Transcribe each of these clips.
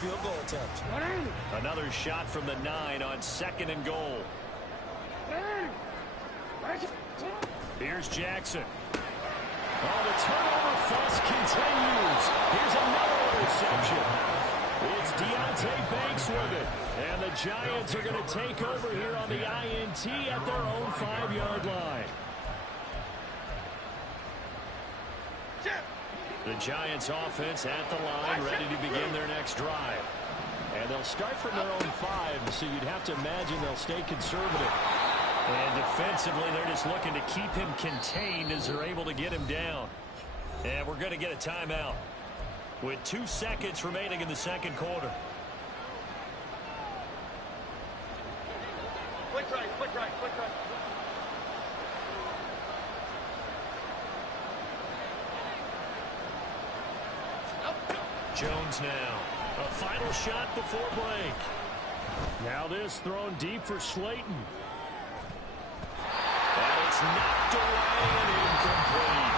field goal attempt. Another shot from the 9 on 2nd and goal. Here's Jackson. Oh, the turnover fuss continues. Here's another interception. It's Deonte Banks with it. And the Giants are going to take over here on the INT at their own 5-yard line. The Giants offense at the line, ready to begin their next drive. And they'll start from their own 5, so you'd have to imagine they'll stay conservative. And defensively, they're just looking to keep him contained as they're able to get him down. And we're going to get a timeout with 2 seconds remaining in the second quarter. Quick right, quick right, quick right. Jones now. A final shot before break. Now this thrown deep for Slayton. And it's knocked away and incomplete.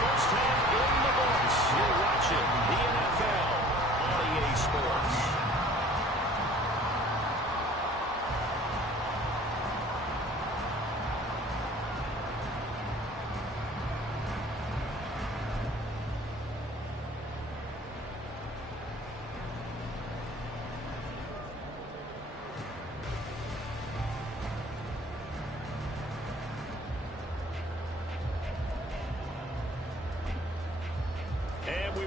First half in the books. You're watching the NFL on EA Sports.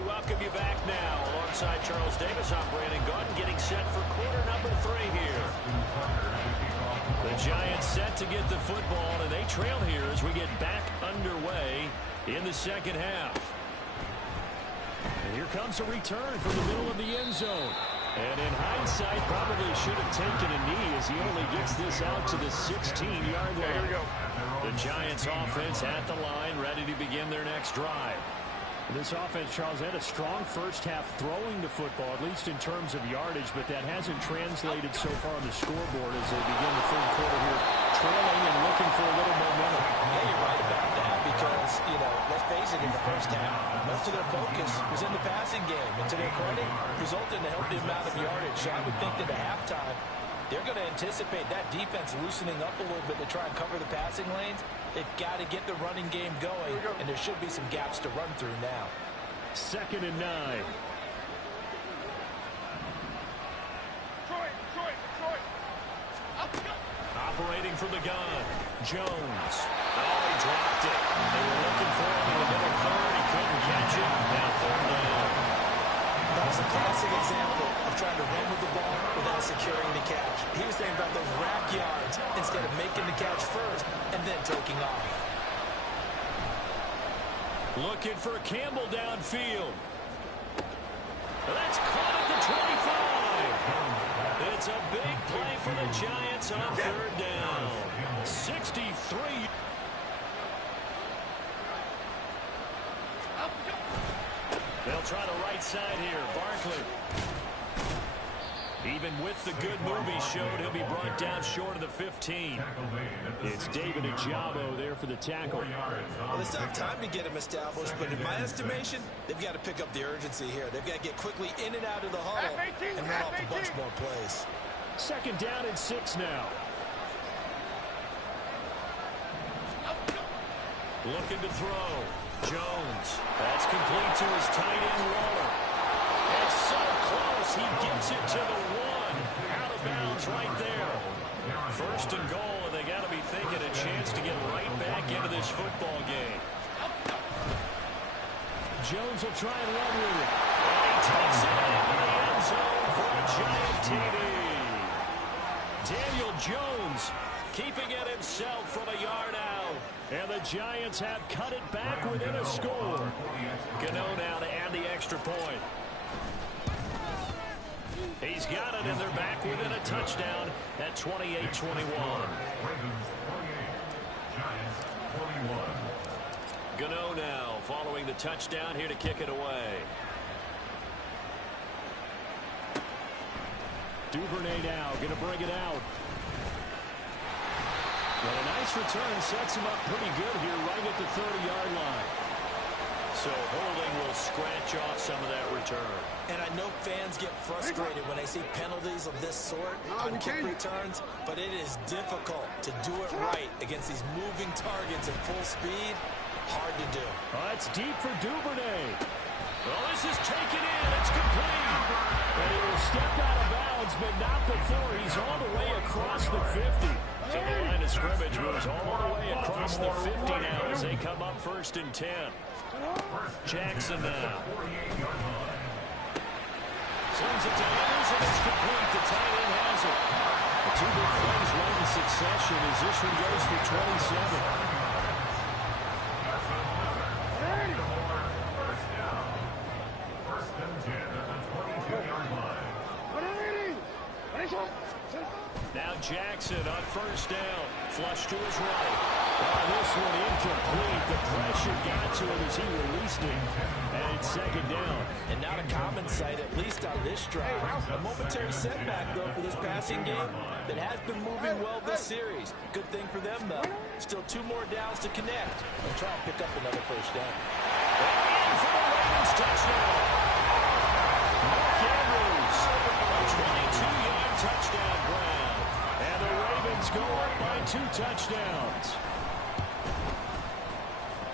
Welcome you back now. Alongside Charles Davis, I'm Brandon Gaudin, getting set for quarter number 3 here. The Giants set to get the football, and they trail here as we get back underway in the second half. And here comes a return from the middle of the end zone. And in hindsight, probably should have taken a knee as he only gets this out to the 16-yard line. Here we go. The Giants offense at the line, ready to begin their next drive. This offense, Charles, had a strong first half throwing the football, at least in terms of yardage, but that hasn't translated so far on the scoreboard as they begin the third quarter here, trailing and looking for a little momentum. Yeah, you're right about that because, let's face it, in the first half, most of their focus was in the passing game. And to their credit, resulted in a healthy amount of yardage. So I would think that at halftime, they're going to anticipate that defense loosening up a little bit to try and cover the passing lanes. They've got to get the running game going, and there should be some gaps to run through now. 2nd and 9. Troy. Operating from the gun. Jones. Oh, he dropped it. They were looking for him in the middle third. He couldn't catch it. Now 3rd down. That was a classic example of trying to run with the ball without securing the catch. He was thinking about those rack yards instead of making the catch first and then taking off. Looking for Campbell downfield. That's caught at the 25. It's a big play for the Giants on 3rd down. 63. They'll try the right side here. Barkley. Even with the good move he showed, he'll be brought down short of the 15. It's David Ojabo there for the tackle. Well, they still have time to get him established, but in my estimation, they've got to pick up the urgency here. They've got to get quickly in and out of the huddle and run off a bunch more plays. 2nd down and 6 now. Looking to throw. Jones. That's complete to his tight end, Waller. It's so close. He gets it to the 1. Out of bounds right there. 1st and goal, and they got to be thinking a chance to get right back into this football game. Jones will try and run with it. And he takes it into the end zone for a giant TD. Daniel Jones keeping it himself from a yard out. And the Giants have cut it back within a score. Gano now to add the extra point. He's got it, and they're back within a touchdown at 28-21. Gano now following the touchdown here to kick it away. Duvernay now going to bring it out. Well, a nice return sets him up pretty good here right at the 30-yard line. So holding will scratch off some of that return. And I know fans get frustrated when they see penalties of this sort on kick returns, but it is difficult to do it right against these moving targets at full speed. Hard to do. It's deep for Duvernay. Well, this is taken in. It's complete. And he will step out of bounds, but not before. He's all the way across the 50. So the line of scrimmage moves all the way across the 50 now as they come up 1st and 10. Jackson now. Sends it to Andrews, and it's complete. The tight end has it. The two big plays right in succession as this one goes for 27. Now Jackson on 1st down. Flush to his right. This one incomplete. The pressure got to him as he released it. And it's 2nd down. And not a common sight, at least on this drive. A momentary setback, though, for this passing game that has been moving well this series. Good thing for them, though. Still 2 more downs to connect. And try and pick up another 1st down. And in for the Ravens touchdown. Mark Andrews. A 22-yard touchdown grab. And the Ravens go up by 2 touchdowns.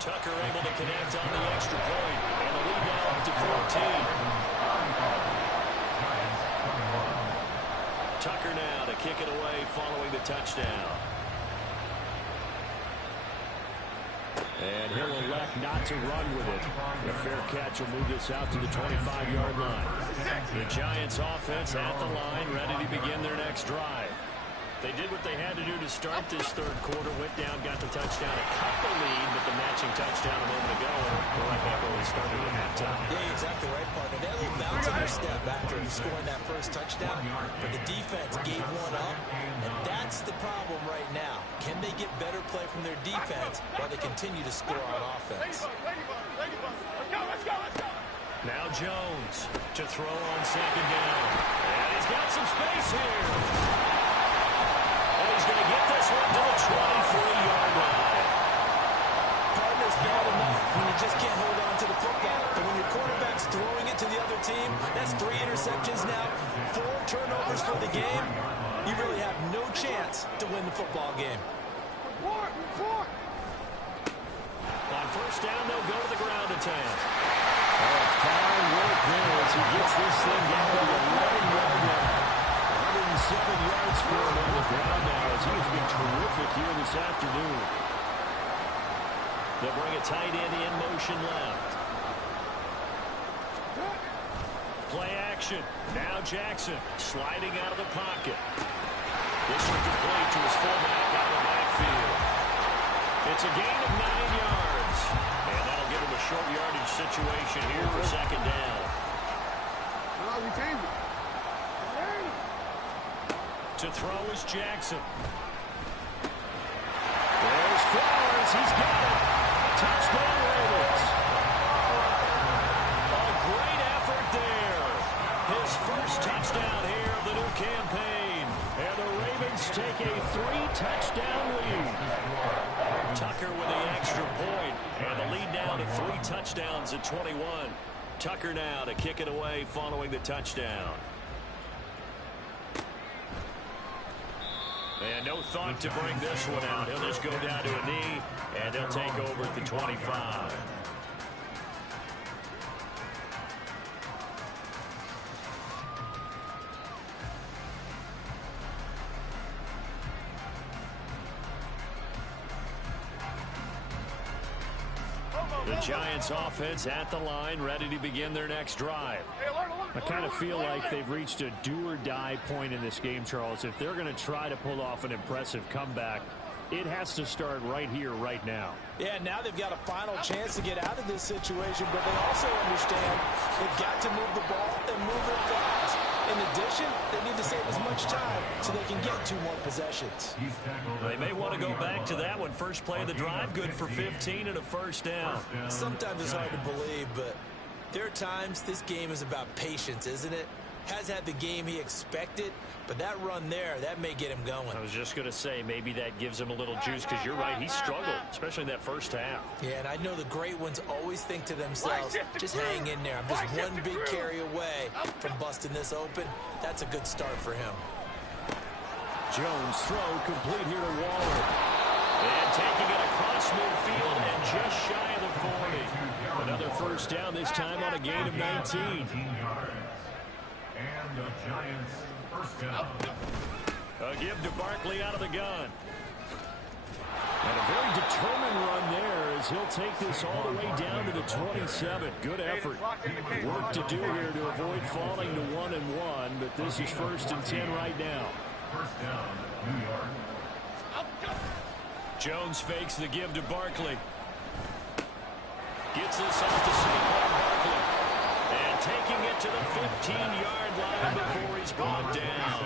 Tucker able to connect on the extra point. And the lead now up to 14. Tucker now to kick it away following the touchdown. And he'll elect not to run with it. A fair catch will move this out to the 25-yard line. The Giants offense at the line, ready to begin their next drive. They did what they had to do to start this 3rd quarter. Went down, got the touchdown, a cut the lead, but the matching touchdown a moment ago. Right back where we started at halftime. Yeah, exactly right, partner. They had a little bounce in their step after scoring that 1st touchdown, but the defense gave one up, and that's the problem right now. Can they get better play from their defense while they continue to score on offense? Let's go. Now Jones to throw on 2nd down. And he's got some space here. And he's going to get this one to the 23-yard line. Partner's bad enough when you just can't hold on to the football. But when your quarterback's throwing it to the other team, that's 3 interceptions now, 4 turnovers for the game. You really have no chance to win the football game. On 1st down, they'll go to the ground attack. Fine work there as he gets this thing down to the 11-yard line. 107 yards for him on the ground now as he has been terrific here this afternoon. They'll bring a tight end in motion left. Play action. Now Jackson sliding out of the pocket. This one complete to his fullback out of the backfield. It's a gain of 9 yards. And that'll give him a short yardage situation here for 2nd down. To throw is Jackson. There's Flowers. He's got it. Touchdown Ravens. A great effort there. His 1st touchdown here of the new campaign. And the Ravens take a 3-touchdown lead. Tucker with the extra point. And the lead now to 3 touchdowns at 21. Tucker now to kick it away following the touchdown. And no thought to bring this one out. He'll just go down to a knee, and they'll take over at the 25. The Giants offense at the line, ready to begin their next drive. I kind of feel like they've reached a do-or-die point in this game, Charles. If they're going to try to pull off an impressive comeback, it has to start right here, right now. Yeah, now they've got a final chance to get out of this situation, but they also understand they've got to move the ball and move it fast. In addition, they need to save as much time so they can get 2 more possessions. They may want to go back to that one. First play of the drive, good for 15 and a 1st down. Sometimes it's hard to believe, but there are times this game is about patience, isn't it? has had the game he expected, but that run there, that may get him going. I was just going to say maybe that gives him a little juice because you're right, he struggled, especially in that first half. Yeah, and I know the great ones always think to themselves, just hang in there. I'm just one big carry away from busting this open. That's a good start for him. Jones throw complete here to Waller. And taking it across midfield and just shy of the 40. Another first down, this time on a gain of 19. And the Giants first down. A give to Barkley out of the gun. And a very determined run there as he'll take this all the way down to the 27. Good effort. Work to do here to avoid falling to 1-1, but this is 1st and 10 right now. First down, New York. Jones fakes the give to Barkley. Gets this off to Saquon Barkley. And taking it to the 15-yard line before he's brought down.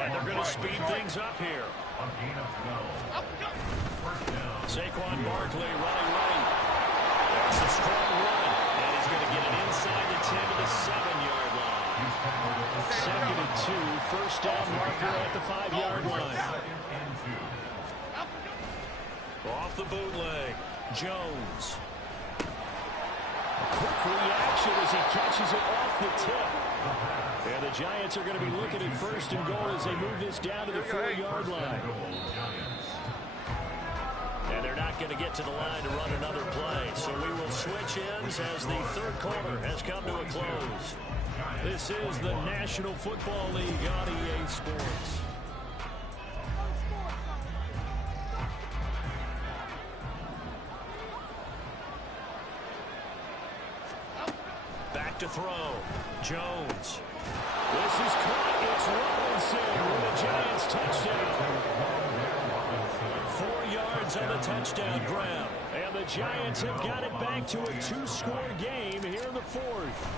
And they're going to speed things up here. A gain of 12. First down. Saquon Barkley running right. That's a strong run. And he's going to get it inside the 10 to the 7-yard line. 2nd and 2. First down marker at the 5-yard line. Off the bootleg, Jones. A quick reaction as he catches it off the tip. And the Giants are going to be looking at 1st and goal as they move this down to the 4-yard line. And they're not going to get to the line to run another play. So we will switch ends as the 3rd quarter has come to a close. This is the National Football League on EA Sports. Back to throw. Jones. This is caught. It's Robinson with a Giants touchdown. 4 yards on the touchdown grab. And the Giants have got it back to a 2-score game here in the 4th.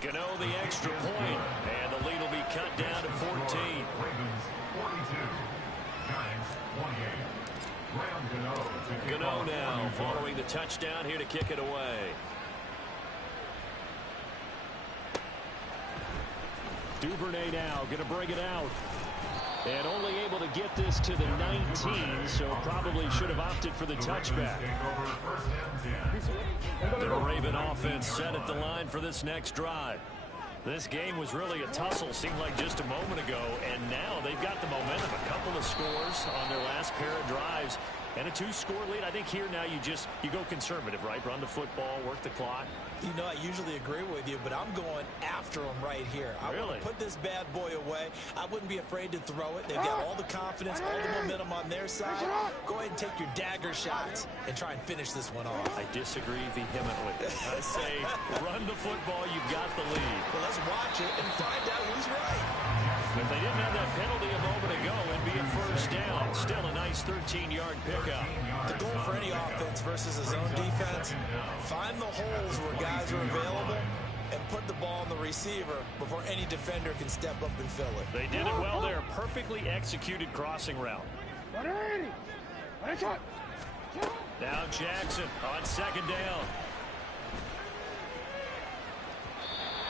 Gano the extra point, and the lead will be cut down to 14. Ravens 42. Giants 28. Gano now following the touchdown here to kick it away. Duvernay now going to bring it out. And only able to get this to the 19, so probably should have opted for the touchback. The Raven offense set at the line for this next drive. This game was really a tussle, seemed like just a moment ago, and now they've got the momentum. A couple of scores on their last pair of drives, and a 2-score lead. I think here now you go conservative, right? Run the football, work the clock. You know, I usually agree with you, but I'm going after them right here. I want to put this bad boy away. I wouldn't be afraid to throw it. They've got all the confidence, all the momentum on their side. Go ahead and take your dagger shots and try and finish this one off. I disagree vehemently. I say run the football, you've got the lead. Well, let's watch it and find out who's right. If they didn't have that penalty a moment ago, it'd be a first down. Still a nice 13-yard pickup. The goal for any offense versus a zone defense, find the holes where guys are available and put the ball on the receiver before any defender can step up and fill it. They did it well there. Perfectly executed crossing route. Now Jackson on 2nd down.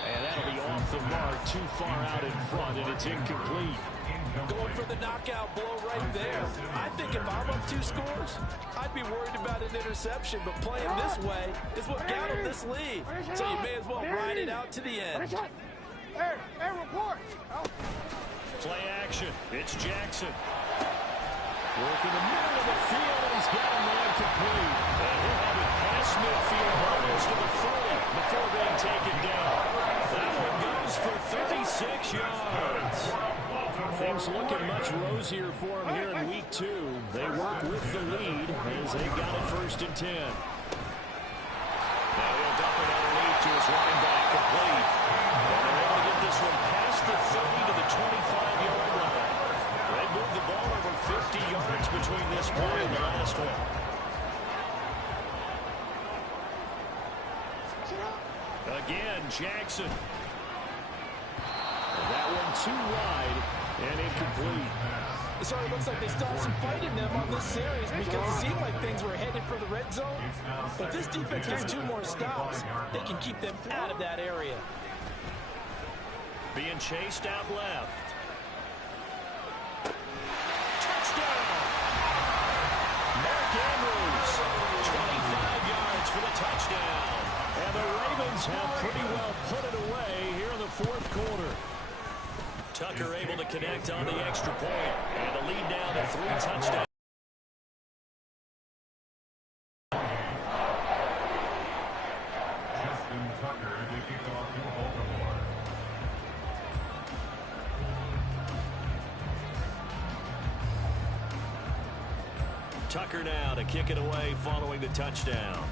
And that'll be off the mark, too far out in front, and it's incomplete. Going for the knockout blow right there. I think if I'm up 2 scores, I'd be worried about an interception, but playing this way is what got him this lead. So you may as well ride it out to the end. Hey, report. Play action. It's Jackson. Working the middle of the field, and he's got him there complete. And he'll have it past midfield, almost to the 40 before being taken down. That one goes for 36 yards. Things looking much rosier for him here in week 2. They work with the lead as they got it 1st and 10. Now he'll dump it underneath to his running back, complete. And they're able to get this one past the 30 to the 25-yard line. They moved the ball over 50 yards between this play and the last one. Again, Jackson. And that one too wide and incomplete. So it looks like they still have some fight in them on this series because it seemed like things were headed for the red zone. But if this defense gets 2 more stops, they can keep them out of that area. Being chased out left. Touchdown! Mark Andrews, 25 yards for the touchdown. And the Ravens have pretty well put it away here in the fourth quarter. Tucker able to connect on the extra point. And the lead down to 3 touchdowns. Justin Tucker to kick off for Baltimore. Tucker now to kick it away following the touchdown.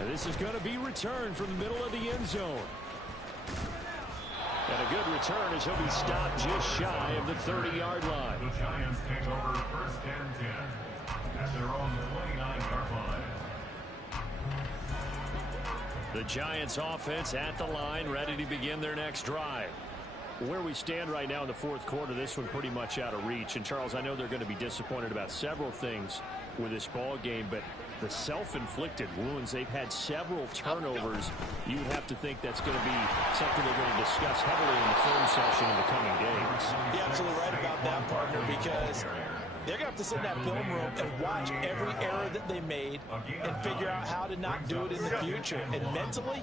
And this is going to be returned from the middle of the end zone. And a good return as he'll be stopped just shy of the 30-yard line. The Giants take over first and 10 at their own 29-yard line. The Giants offense at the line, ready to begin their next drive. Where we stand right now in the fourth quarter, this one pretty much out of reach. And, Charles, I know they're going to be disappointed about several things with this ball game, but the self-inflicted wounds, they've had several turnovers. You'd have to think that's going to be something they're going to discuss heavily in the film session in the coming days. You're absolutely right about that, partner, because they're going to have to sit in that film room and watch every error that they made and figure out how to not do it in the future. And mentally,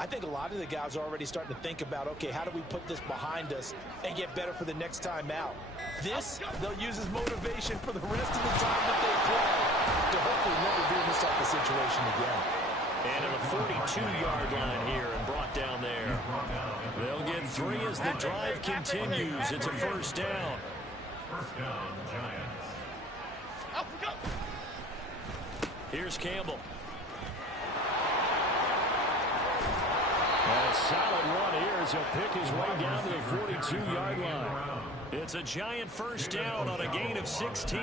I think a lot of the guys are already starting to think about, okay, how do we put this behind us and get better for the next time out? This, they'll use as motivation for the rest of the time that they play to hopefully never be in this type of situation again. And at the 42-yard line here and brought down there. They'll get 3 as the drive continues. It's a first down. First down, Giants. Here's Campbell. A solid run here as he'll pick his way down to the 42-yard line. It's a Giant first down on a gain of 16.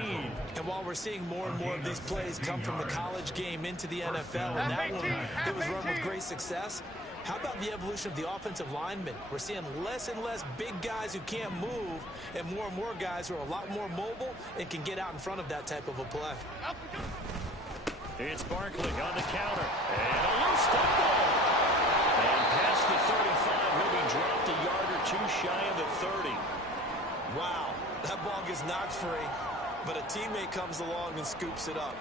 And while we're seeing more and more of these plays come from the college game into the NFL, and that one, it was run with great success, how about the evolution of the offensive linemen? We're seeing less and less big guys who can't move and more guys who are a lot more mobile and can get out in front of that type of a play. It's Barkley on the counter. And a loose football. And past the 35, he'll be dropped a yard or 2 shy of the 30. Wow, that ball gets knocked free, but a teammate comes along and scoops it up.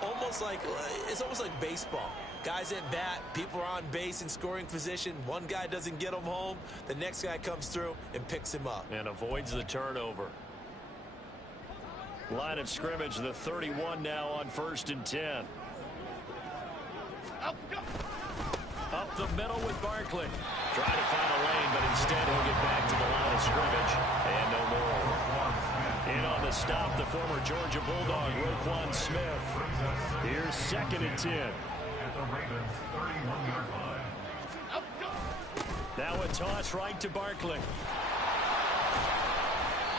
It's almost like baseball. Guys at bat, people are on base in scoring position. One guy doesn't get him home. The next guy comes through and picks him up. And avoids the turnover. Line of scrimmage, the 31 now on first and 10. Up the middle with Barkley. Try to find a lane, but instead he'll get back to the line of scrimmage. And no more. In on the stop, the former Georgia Bulldog, Roquan Smith. Here's second and 10. At the Ravens' 31-yard line. Now a toss right to Barkley.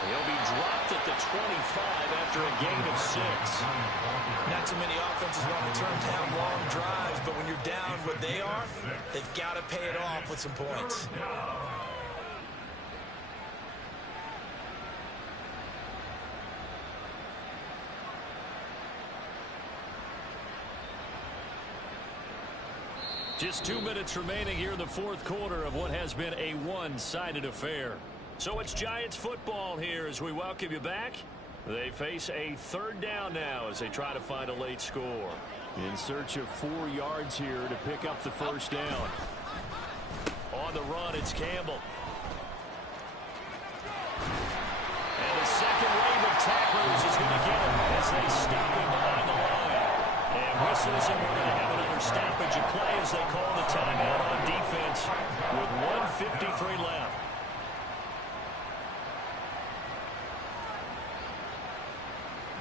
He'll be dropped at the 25 after a gain of 6. Not too many offenses want to turn down long drives, but when you're down what they are, they've got to pay it off with some points. Just 2 minutes remaining here in the fourth quarter of what has been a one-sided affair. So it's Giants football here as we welcome you back. They face a third down now as they try to find a late score. In search of 4 yards here to pick up the first down. On the run, it's Campbell. And the second wave of tacklers is going to get him as they stop him behind the line. And whistles, and we're going to have another stoppage of play as they call the timeout on defense with 1:53 left.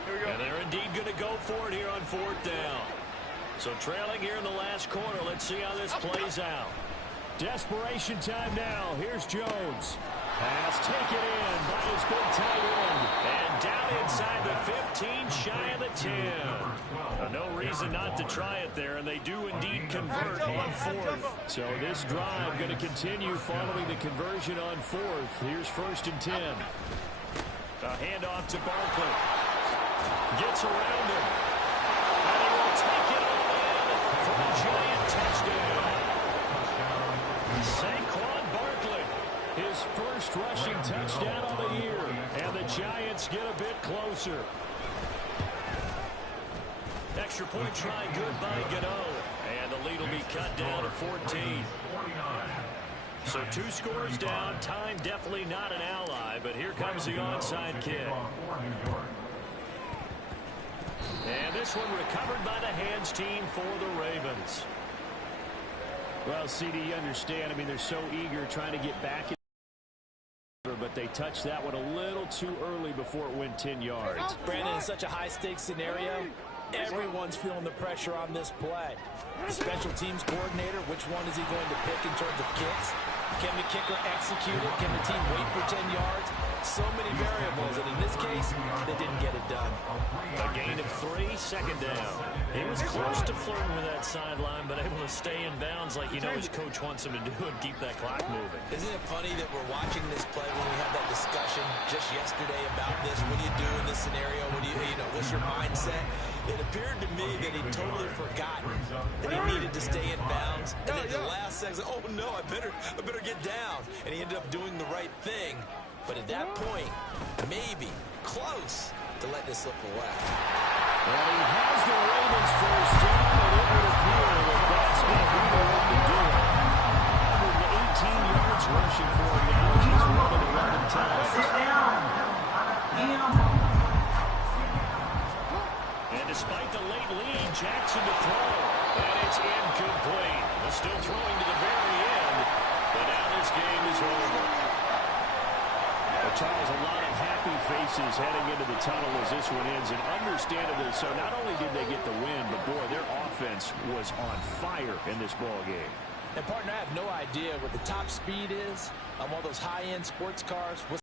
And they're indeed going to go for it here on fourth down. So trailing here in the last quarter. Let's see how this plays out. Desperation time now. Here's Jones. Pass taken in by his big tight end. And down inside the 15, shy of the 10. No reason not to try it there, and they do indeed convert on fourth. So this drive going to continue following the conversion on fourth. Here's first and 10. A handoff to Barkley. Gets around him. And he will take it all in for the Giant touchdown. first rushing touchdown of the year. And the Giants get a bit closer. Extra point try good by Gano. And the lead will be cut down to 14. So 2 scores down. Time definitely not an ally, but here comes the onside kick. And this one recovered by the hands team for the Ravens. Well, CD, you understand. I mean, they're so eager trying to get back in, but they touched that one a little too early before it went 10 yards. Brandon, in such a high-stakes scenario, everyone's feeling the pressure on this play. The special teams coordinator, which one is he going to pick in terms of kicks? Can the kicker execute it? Can the team wait for 10 yards? So many variables, and in this case, they didn't get it done. A gain of 3, second down. He was close to flirting with that sideline, but able to stay in bounds like you know his coach wants him to do and keep that clock moving. Isn't it funny that we're watching this play when we had that discussion just yesterday about this? What do you do in this scenario? What do you know, what's your mindset? It appeared to me that he'd totally forgotten that he needed to stay in bounds. And then the last second, oh no, I better get down. And he ended up doing the right thing. But at that point, maybe close to let this slip away. Well, he has the Ravens first down, and it would appear that that's going to be the one to do it. 118 yards rushing for him now. He's run it 11 times. And despite the late lead, Jackson to throw. And it's incomplete. Still throwing to the very end. But now this game is over. Well, Charles, a lot of happy faces heading into the tunnel as this one ends, and understandably so. Not only did they get the win, but boy, their offense was on fire in this ball game. And partner, I have no idea what the top speed is on one of those high-end sports cars.